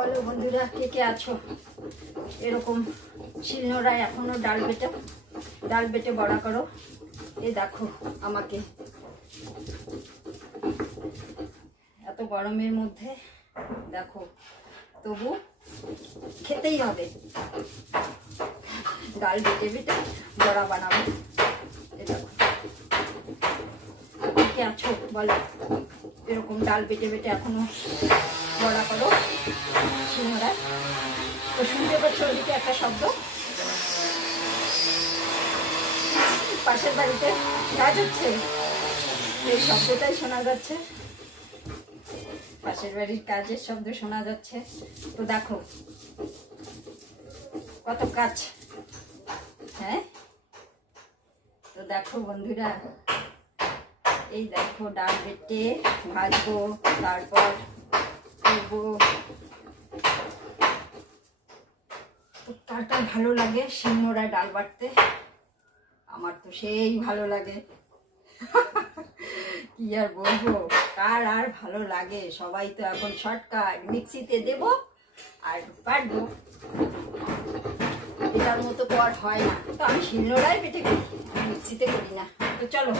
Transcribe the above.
বলো বন্ধুরা, কে কে আছো এরকম শিলনোড়ায় এখনো ডাল বেটে বড়া করো? এই দেখো আমাকে এত গরমের মধ্যে দেখো, তবু খেতেই হবে। ডাল বেটে বেটে বড়া বানাবো। এই দেখো কে আছো বলো, এরকম ডাল বেটে বেটে এখনো বড়া করো শিলনোড়ায়। তো শুনতে পাচ্ছ ওদিকে একটা শব্দ, পাশের বাড়িতে কাজ হচ্ছে, এই শব্দটাই শোনা যাচ্ছে, পাশের বাড়ির কাজের শব্দ শোনা যাচ্ছে। তো দেখো কত কাজ, হ্যাঁ। তো দেখো বন্ধুরা, এই দেখো ডাল বেটে ভাজবো, তারপর করবো। তো কার কার ভালো লাগে শিলনোড়ায় ডাল বাটতে? আমার তো সেই ভালো লাগে। কি আর বলবো, কার আর ভালো লাগে? সবাই তো এখন শর্টকাট, মিক্সিতে দেবো আর বাটবো, এটার মতো তো আর হয় না। তো আমি শিলনোড়ায় বেটে করি, মিক্সিতে করি না। তো চলো